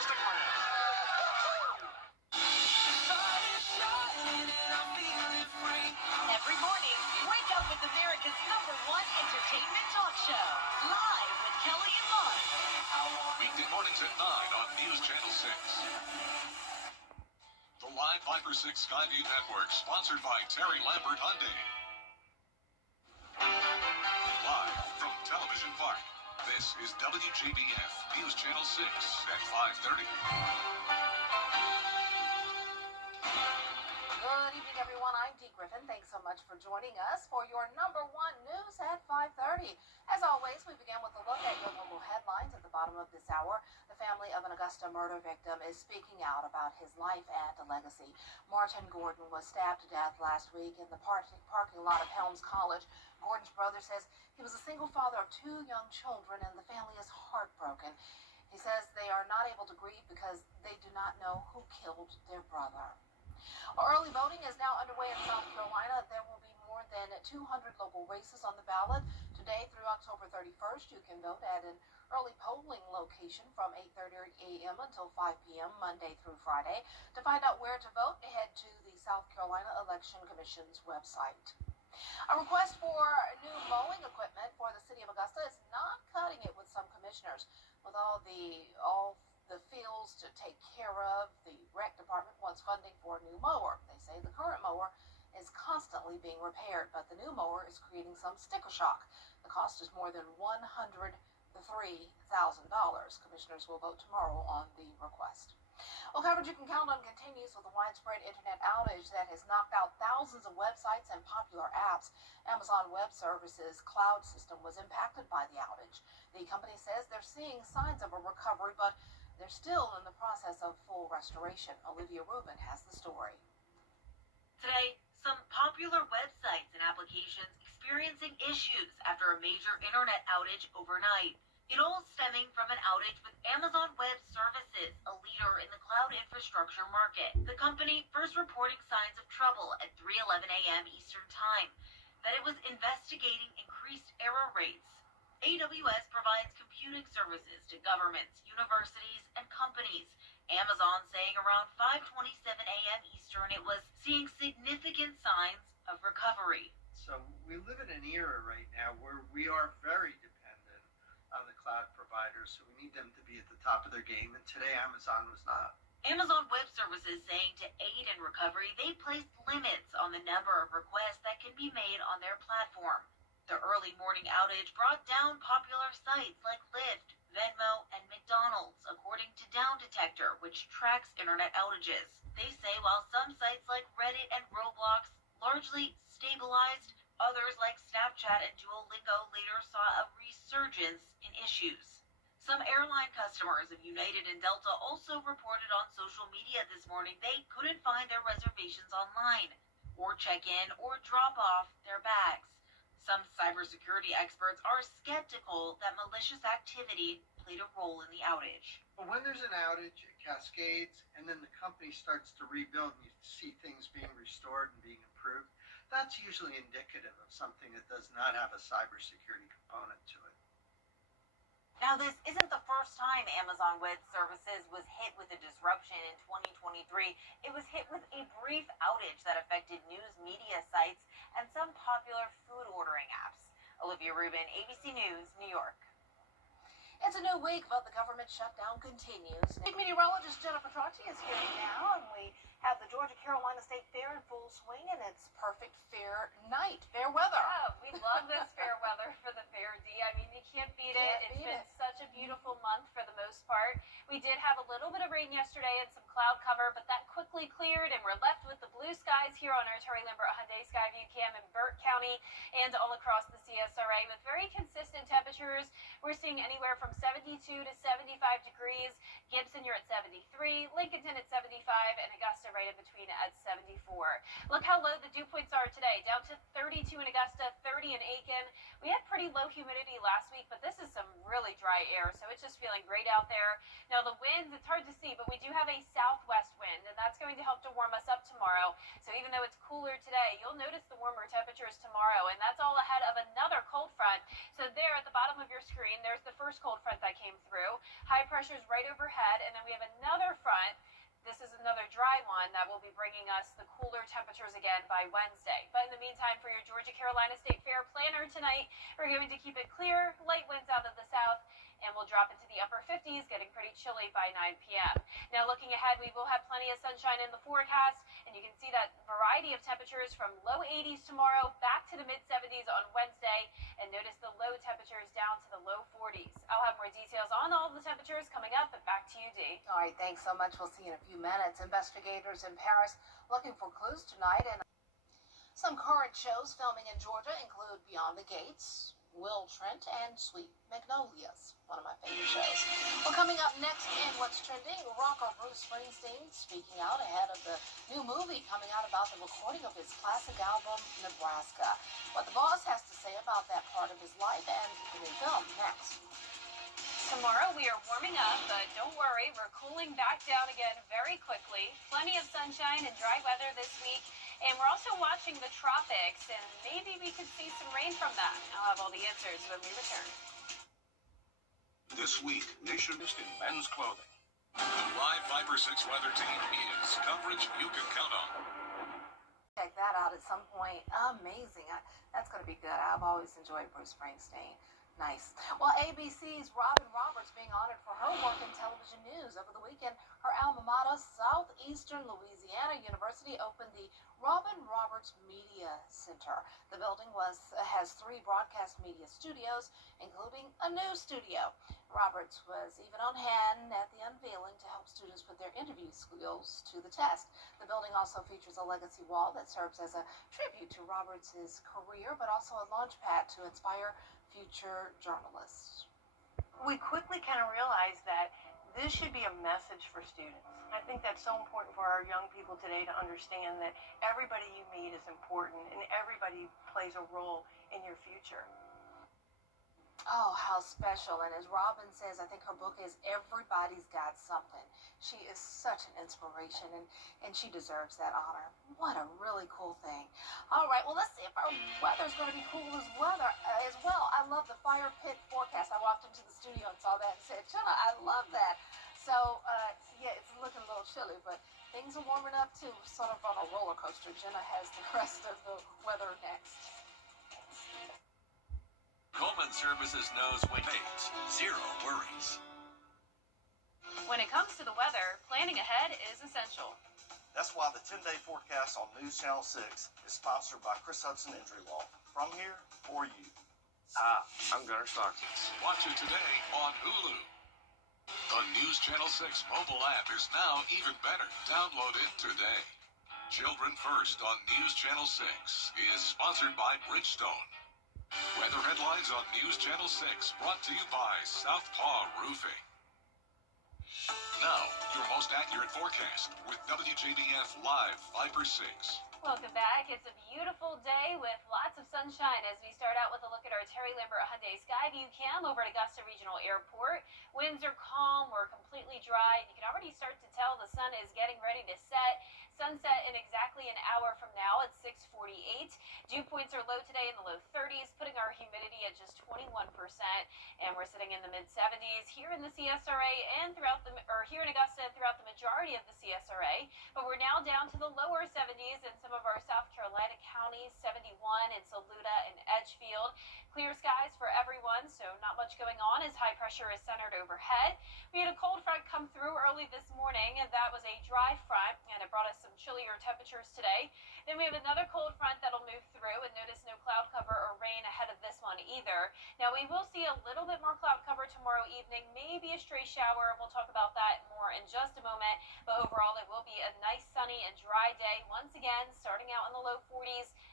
Stick around. Every morning, wake up with America's #1 entertainment talk show. Live with Kelly and Mark. Weekday mornings at 9 on News Channel 6. The Live 5/6 Skyview Network, sponsored by Terry Lambert Hyundai. Live from Television Park, this is WJBF News Channel 6 at 5:30. Good evening, everyone. I'm Dee Griffin. Thanks so much for joining us for your #1 news at 5:30. As always, we begin with a look at your local headlines at the bottom of this hour. The family of an Augusta murder victim is speaking out about his life and legacy. Martin Gordon was stabbed to death last week in the parking lot of Helms College. Gordon's brother says he was a single father of 2 young children, and the family is heartbroken. He says they are not able to grieve because they do not know who killed their brother. Early voting is now underway in South Carolina. There will be more than 200 local races on the ballot. Today through October 31st, you can vote at an early polling location from 8:30 a.m. until 5 p.m. Monday through Friday. To find out where to vote, head to the South Carolina Election Commission's website. A request for new mowing equipment for the city of Augusta is not cutting it with some commissioners. With all the fields to take care of, the rec department wants funding for a new mower. They say the current mower is constantly being repaired, but the new mower is creating some sticker shock. The cost is more than $103,000. Commissioners will vote tomorrow on the request. Well, coverage you can count on continues with a widespread internet outage that has knocked out thousands of websites and popular apps. Amazon Web Services' cloud system was impacted by the outage. The company says they're seeing signs of a recovery, but they're still in the process of full restoration. Olivia Rubin has the story. Today, some popular websites and applications experiencing issues after a major internet outage overnight. It all stemming from an outage with Amazon Web Services, a leader in the cloud infrastructure market. The company first reporting signs of trouble at 3:11 a.m. Eastern Time, that it was investigating increased error rates. AWS provides computing services to governments, universities, and companies. Amazon saying around 5:27 a.m. Eastern it was seeing significant signs of recovery. So we live in an era right now where we are very dependent on the cloud providers, so we need them to be at the top of their game, and today Amazon was not. Amazon Web Services saying to aid in recovery, they placed limits on the number of requests that can be made on their platform. The early morning outage brought down popular sites like Lyft, Venmo, and McDonald's, according to Down Detector, which tracks internet outages. They say while some sites like Reddit and Roblox largely stabilized, others like Snapchat and Duolingo later saw a resurgence in issues. Some airline customers of United and Delta also reported on social media this morning they couldn't find their reservations online, or check in or drop off their bags. Some cybersecurity experts are skeptical that malicious activity played a role in the outage. But when there's an outage, it cascades, and then the company starts to rebuild, and you see things being restored and being improved. That's usually indicative of something that does not have a cybersecurity component to it. Now, this isn't the first time Amazon Web Services was hit with a disruption in 2023. It was hit with a brief outage that affected news media sites and some popular food ordering apps. Olivia Rubin, ABC News, New York. It's a new week, but the government shutdown continues. Meteorologist Jennifer Tracci is here now, and we have the Georgia-Carolina State Fair in full swing, and it's perfect fair night, fair weather. Yeah, we love this fair weather for the fair, Dee. I mean, you can't beat it. It's been such a beautiful month for the most part. We did have a little bit of rain yesterday and some cloud cover, but that quickly cleared, and we're left with the blue skies here on our Terry Lambert Hyundai Skyview Cam in Burt County and all across the CSRA with very consistent temperatures. We're seeing anywhere from 72 to 75 degrees. Gibson, you're at 73. Lincolnton at 75, and Augusta right in between at 74. Look how low the dew points are today. Down to 32 in Augusta, 30 in Aiken. We had pretty low humidity last week, but this is some really dry air, so it's just feeling great out. out there. Now the winds, it's hard to see, but we do have a southwest wind, and that's going to help to warm us up tomorrow. So even though it's cooler today, you'll notice the warmer temperatures tomorrow, and that's all ahead of another cold front. So there at the bottom of your screen, there's the first cold front that came through. High pressure is right overhead, and then we have another front. This is another dry one that will be bringing us the cooler temperatures again by Wednesday. But in the meantime, for your Georgia-Carolina State Fair planner tonight, we're going to keep it clear, light winds out of the south, and we'll drop into the upper 50s, getting pretty chilly by 9 p.m. Now looking ahead, we will have plenty of sunshine in the forecast, and you can see that variety of temperatures from low 80s tomorrow back to the mid-70s on Wednesday, and notice the low temperatures down to the low 40s. I'll have more details on all the temperatures coming up, but back to you, Dee. All right, thanks so much. We'll see you in a few minutes. Investigators in Paris looking for clues tonight, and some current shows filming in Georgia include Beyond the Gates, Will Trent, and Sweet Magnolias, one of my favorite shows. Well, coming up next in What's Trending, rocker Bruce Springsteen speaking out ahead of the new movie coming out about the recording of his classic album, Nebraska. What the boss has to say about that part of his life and the new film next. Tomorrow we are warming up, but don't worry, we're cooling back down again very quickly. Plenty of sunshine and dry weather this week, and we're also watching the tropics, and maybe we could see some rain from that. I'll have all the answers when we return. This week, Nationist in men's clothing. The live Viper 6 weather team is coverage you can count on. Check that out at some point. Amazing. That's going to be good. I've always enjoyed Bruce Springsteen. Nice. Well, ABC's Robin Roberts being honored for her work in television news. Over the weekend, her alma mater, Southeastern Louisiana University, opened the Robin Roberts Media Center. The building has 3 broadcast media studios, including a new studio. Roberts was even on hand at the unveiling to help students put their interview skills to the test. The building also features a legacy wall that serves as a tribute to Roberts' career, but also a launchpad to inspire future journalists. We quickly kind of realized that this should be a message for students. I think that's so important for our young people today to understand that everybody you meet is important and everybody plays a role in your future. Oh, how special. And as Robin says, I think her book is Everybody's Got Something. She is such an inspiration, and she deserves that honor. What a really cool thing. All right, well, let's see if our weather's going to be cool as well. I love the fire pit forecast. I walked into the studio and saw that and said, Jenna, I love that. So, yeah, it's looking a little chilly, but things are warming up, too, sort of on a roller coaster. Jenna has the rest of the weather next. Coleman Services knows when zero worries. When it comes to the weather, planning ahead is essential. That's why the 10-day forecast on News Channel 6 is sponsored by Chris Hudson Injury Law. From here, for you. I'm Gunnar Stockton. Watch it today on Hulu. The News Channel 6 mobile app is now even better. Download it today. Children First on News Channel 6 is sponsored by Bridgestone. Weather headlines on News Channel 6 brought to you by Southpaw Roofing. Now, your most accurate forecast with WJBF Live Viper 6. Welcome back. It's a beautiful day with lots of sunshine as we start out with a look at our Terry Lambert Hyundai Skyview cam over at Augusta Regional Airport. Winds are calm. We're completely dry. You can already start to tell the sun is getting ready to set. Sunset in exactly an hour from now at 6:48. Dew points are low today in the low 30s, putting our humidity at just 21%, and we're sitting in the mid-70s here in the CSRA and here in Augusta and throughout the majority of the CSRA. But we're now down to the lower 70s in some of our South Carolina counties, 71 in Saluda and Edgefield. Clear skies for everyone, so not much going on as high pressure is centered overhead. We had a cold front come through early this morning, and that was a dry front, and it brought us some chillier temperatures today. Then we have another cold front that'll move through, and notice no cloud cover or rain ahead of this one either. Now we will see a little bit more cloud cover tomorrow evening, maybe a stray shower. We'll talk about that more in just a moment, but overall it will be a nice sunny and dry day once again, starting out in the low 40s,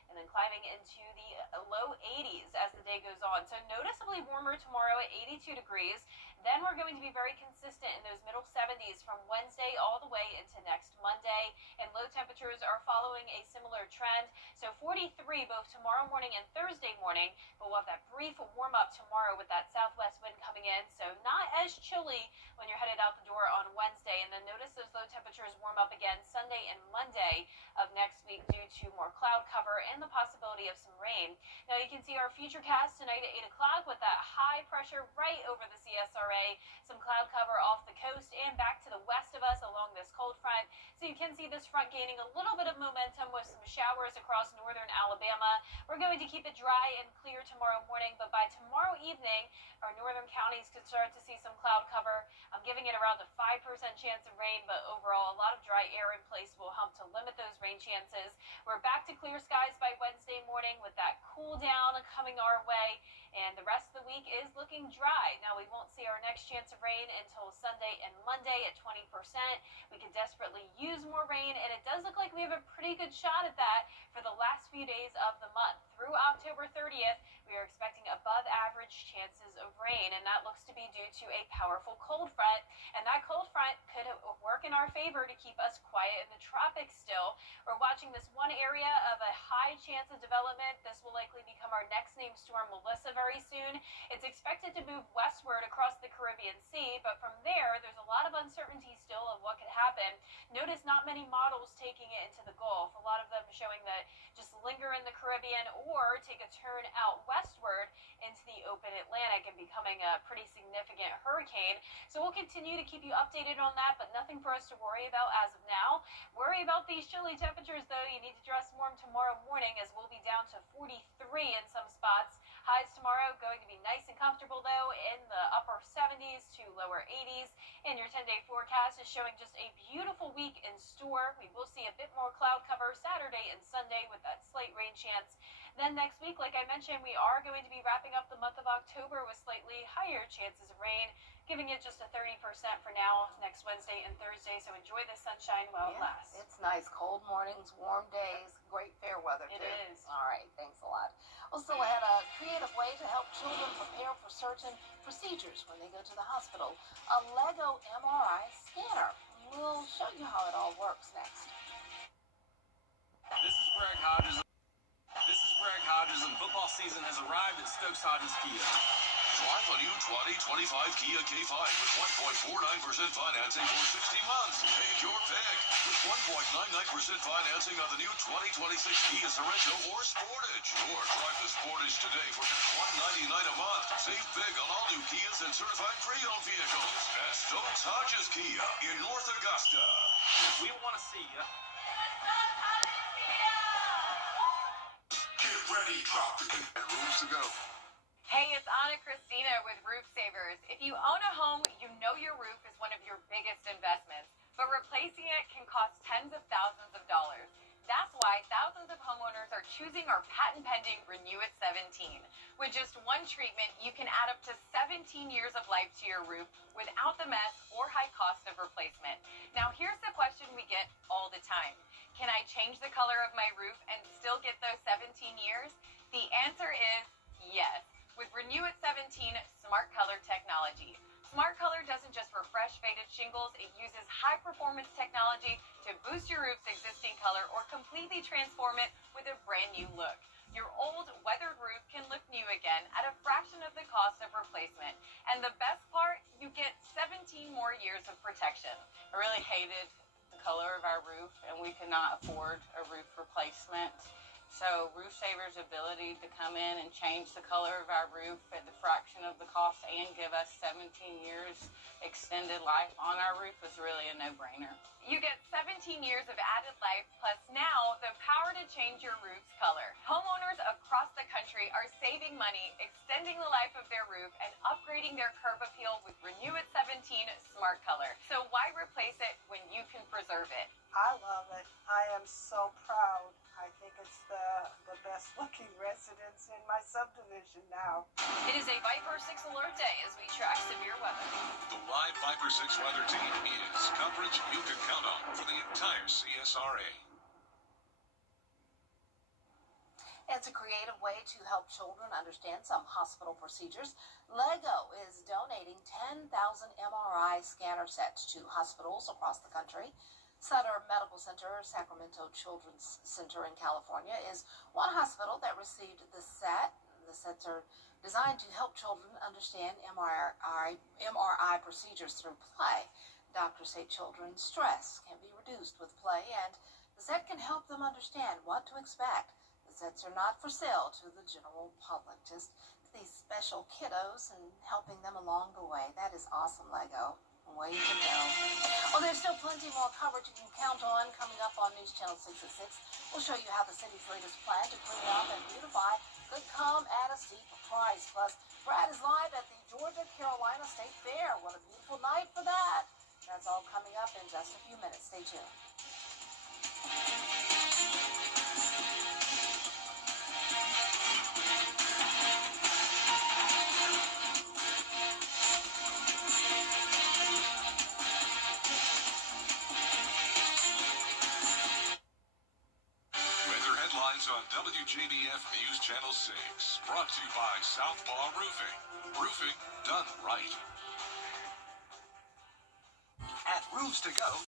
and then climbing into the low 80s as the day goes on. So noticeably warmer tomorrow at 82 degrees. Then we're going to be very consistent in those middle 70s from Wednesday all the way into next Monday. And low temperatures are following a similar trend. So 43 both tomorrow morning and Thursday morning. But we'll have that brief warm up tomorrow with that southwest wind coming in. So not as chilly when you're headed out the door on Wednesday. And then notice those low temperatures warm up again Sunday and Monday of next week due to more cloud cover and the possibility of some rain. Now you can see our future cast tonight at 8 o'clock with that high pressure right over the CSRA. Some cloud cover off the coast and back to the west of us along this cold front. So you can see this front gaining a little bit of momentum with some showers across northern Alabama. We're going to keep it dry and clear tomorrow morning, but by tomorrow evening, our northern counties could start to see some cloud cover. I'm giving it around a 5% chance of rain, but overall a lot of dry air in place will help to limit those rain chances. We're back to clear skies by Wednesday morning with that cool down coming our way, and the rest of the week is looking dry. Now we won't see our next chance of rain until Sunday and Monday at 20%. We could desperately use more rain, and it does look like we have a pretty good shot at that for the last few days of the month. Through October 30th, we are expecting above average chances of rain, and that looks to be due to a powerful cold front, and that cold front could work in our favor to keep us quiet in the tropics still. We're watching this one area of a high chance of development. This will likely become our next named storm, Melissa, very soon. It's expected to move westward across the Caribbean Sea, but from there, there's a lot of uncertainty still of what could happen. Notice not many models taking it into the Gulf. A lot of them showing that just linger in the Caribbean or take a turn out westward into the open Atlantic and becoming a pretty significant hurricane. So we'll continue to keep you updated on that, but nothing for us to worry about as of now. Worry about these chilly temperatures, though. You need to dress warm tomorrow morning, as we'll be down to 43 in some spots. Highs tomorrow going to be nice and comfortable, though, in the upper 70s to lower 80s. And your 10-day forecast is showing just a beautiful week in store. We will see a bit more cloud cover Saturday and Sunday with that slight rain chance. Then next week, like I mentioned, we are going to be wrapping up the month of October with slightly higher chances of rain, giving it just a 30% for now next Wednesday and Thursday. So enjoy the sunshine while it lasts. It's nice. Cold mornings, warm days, great fair weather, too. It is. All right. Thanks a lot. We'll still had a creative way to help children prepare for certain procedures when they go to the hospital. A Lego MRI scanner. We'll show you how it all works next. This is Greg Hodges. And football season has arrived at Stokes Hodges Kia. Drive a new 2025 Kia K5 with 1.49% financing for 60 months. Take your pick. With 1.99% financing on the new 2026 Kia Sorento or Sportage. Or drive the Sportage today for just $199 a month. Save big on all new Kias and certified pre-owned vehicles at Stokes Hodges Kia in North Augusta. We want to see you. Get ready, drop the rooms to go. Hey, it's Anna Christina with Roof Savers. If you own a home, you know your roof is one of your biggest investments, but replacing it can cost tens of thousands of dollars. That's why thousands of homeowners are choosing our patent-pending Renew It 17. With just one treatment, you can add up to 17 years of life to your roof without the mess or high cost of replacement. Now, here's the question we get all the time. Can I change the color of my roof and still get those 17 years? The answer is yes. With Renew It 17 Smart Color technology. Smart Color doesn't just refresh faded shingles, it uses high-performance technology to boost your roof's existing color or completely transform it with a brand new look. Your old, weathered roof can look new again at a fraction of the cost of replacement. And the best part, you get 17 more years of protection. I really hated the color of our roof, and we could not afford a roof replacement. So Roof Savers' ability to come in and change the color of our roof at the fraction of the cost and give us 17 years extended life on our roof was really a no-brainer. You get 17 years of added life, plus now the power to change your roof's color. Homeowners across the country are saving money, extending the life of their roof, and upgrading their curb appeal with Renew It 17 Smart Color. So why replace it when you can preserve it? I love it. I am so proud. I think it's the best looking residence in my subdivision now. It is a Viper 6 alert day as we track severe weather. The live Viper 6 weather team is coverage you can count on for the entire CSRA. It's a creative way to help children understand some hospital procedures. Lego is donating 10,000 MRI scanner sets to hospitals across the country. Sutter Medical Center, Sacramento Children's Center in California, is one hospital that received the set. The sets are designed to help children understand MRI procedures through play. Doctors say children's stress can be reduced with play, and the set can help them understand what to expect. The sets are not for sale to the general public, just these special kiddos and helping them along the way. That is awesome, Lego. Way to go. Well, there's still plenty more coverage you can count on coming up on News Channel 6 at 6. We'll show you how the city's latest plan to clean up and beautify could come at a steep price. Plus, Brad is live at the Georgia-Carolina State Fair. What a beautiful night for that. That's all coming up in just a few minutes. Stay tuned. On WJBF News Channel 6, brought to you by Southpaw Roofing. Roofing done right. At Roofs to Go.